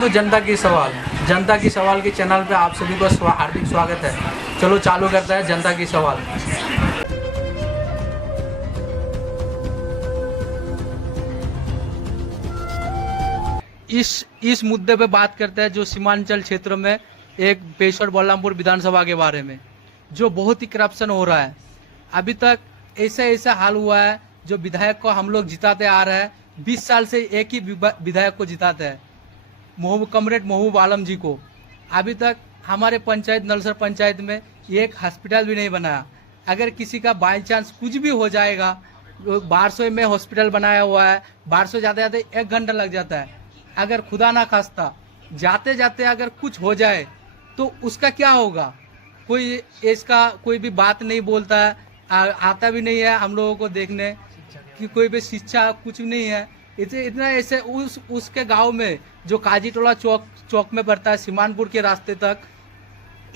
तो जनता की सवाल के चैनल पे आप सभी को हार्दिक स्वागत है। चलो चालू करते हैं जनता की सवाल। इस मुद्दे पे बात करते हैं जो सीमांचल क्षेत्र में एक पेशवर बलरामपुर विधानसभा के बारे में, जो बहुत ही करप्शन हो रहा है। अभी तक ऐसा हाल हुआ है, जो विधायक को हम लोग जिताते आ रहे हैं, 20 साल से एक ही विधायक को जिताते हैं, कमरेड महबूब आलम जी को। अभी तक हमारे पंचायत नलसर पंचायत में एक हॉस्पिटल भी नहीं बनाया। अगर किसी का बाई चांस कुछ भी हो जाएगा, बारसोई में हॉस्पिटल बनाया हुआ है, बारसोई जाते जाते 1 घंटा लग जाता है। अगर खुदा ना खास्ता जाते जाते अगर कुछ हो जाए तो उसका क्या होगा? कोई भी बात नहीं बोलता है, आता भी नहीं है हम लोगों को देखने कि कोई भी शिक्षा कुछ नहीं है। इतना ऐसे उसके गांव में जो काजीटोला चौक में पड़ता है सीमानपुर के रास्ते तक,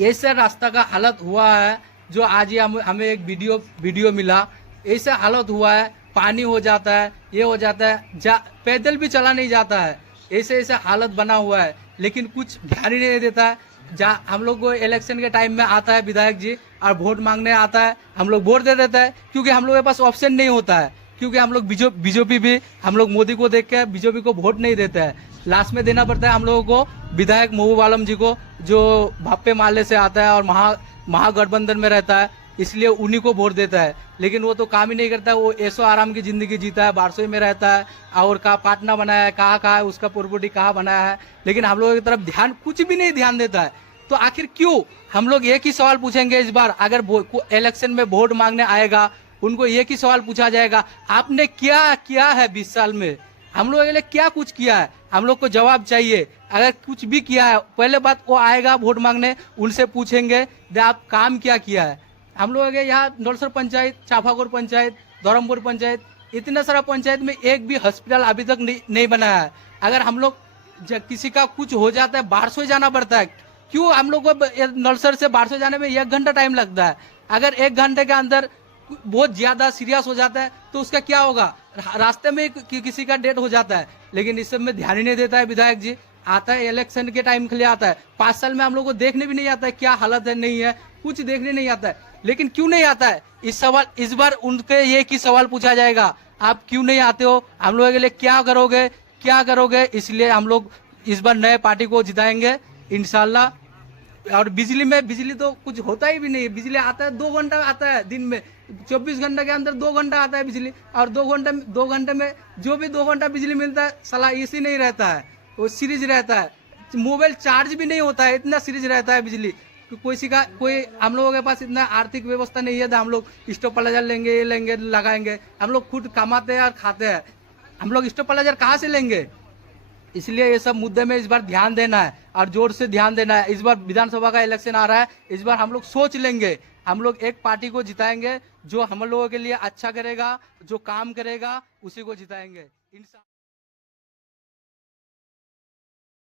ऐसा रास्ता का हालत हुआ है। जो आज ही हमें एक वीडियो मिला, ऐसा हालत हुआ है, पानी हो जाता है, ये हो जाता है, पैदल भी चला नहीं जाता है। ऐसे हालत बना हुआ है, लेकिन कुछ ध्यान ही नहीं देता है। हम लोग को इलेक्शन के टाइम में आता है विधायक जी और वोट मांगने आता है, हम लोग वोट दे देते हैं, क्योंकि हम लोग के पास ऑप्शन नहीं होता है। क्योंकि हम लोग बीजेपी भी हम लोग मोदी को देख के बीजेपी को वोट नहीं देते हैं। लास्ट में देना पड़ता है हम लोगों को विधायक महबूब आलम जी को, जो भाप्पे माले से आता है और महागठबंधन में रहता है, इसलिए उन्हीं को वोट देता है। लेकिन वो तो काम ही नहीं करता है, वो ऐसो आराम की जिंदगी जीता है, बारसोई में रहता है और कहाँ पाटना बनाया है, कहाँ है उसका प्रॉपर्टी कहाँ बनाया है, लेकिन हम लोगों की तरफ कुछ भी नहीं ध्यान देता है। तो आखिर क्यों? हम लोग एक ही सवाल पूछेंगे इस बार, अगर इलेक्शन में वोट मांगने आएगा उनको एक ही सवाल पूछा जाएगा, आपने क्या किया है 20 साल में? हम लोगों के लिए क्या कुछ किया है? हम लोग को जवाब चाहिए। अगर कुछ भी किया है, पहले बात वो आएगा वोट मांगने, उनसे पूछेंगे आप काम क्या किया है। हम लोगों के यहाँ नलसर पंचायत, चाफाकोर पंचायत, धर्मपुर पंचायत, इतना सारा पंचायत में एक भी हॉस्पिटल अभी तक नहीं बनाया है। अगर हम लोग किसी का कुछ हो जाता है, बारसोई जाना पड़ता है। क्यों? हम लोग को नलसर से बारसोई जाने में 1 घंटा टाइम लगता है। अगर 1 घंटे के अंदर बहुत ज्यादा सीरियस हो जाता है तो उसका क्या होगा? रास्ते में किसी का डेथ हो जाता है। लेकिन इस सब में ध्यान ही नहीं देता है विधायक जी। आता है इलेक्शन के टाइम के लिए आता है, 5 साल में हम लोग को देखने भी नहीं आता है क्या हालत है, नहीं है, कुछ देखने नहीं आता है। लेकिन क्यों नहीं आता है? इस बार उनके ये की सवाल पूछा जाएगा, आप क्यों नहीं आते हो, हम लोगों के लिए क्या करोगे? इसलिए हम लोग इस बार नए पार्टी को जिताएंगे इंशाल्लाह। और बिजली तो कुछ होता ही भी नहीं है। बिजली आता है 2 घंटा आता है दिन में, 24 घंटे के अंदर 2 घंटा आता है बिजली। और 2 घंटे में जो भी 2 घंटा बिजली मिलता है साला एसी नहीं रहता है, वो सीरीज रहता है, मोबाइल चार्ज भी नहीं होता है, इतना सीरीज रहता है बिजली। कोई हम लोगों के पास इतना आर्थिक व्यवस्था नहीं है, तो हम लोग स्टोव प्लाजर लेंगे, ये लेंगे, लगाएंगे। हम लोग खुद कमाते हैं और खाते हैं, हम लोग स्टोव प्लाजर कहाँ से लेंगे? इसलिए ये सब मुद्दे में इस बार ध्यान देना है और जोर से ध्यान देना है। इस बार विधानसभा का इलेक्शन आ रहा है, इस बार हम लोग सोच लेंगे, हम लोग एक पार्टी को जिताएंगे जो हम लोगों के लिए अच्छा करेगा, जो काम करेगा, उसी को जिताएंगे।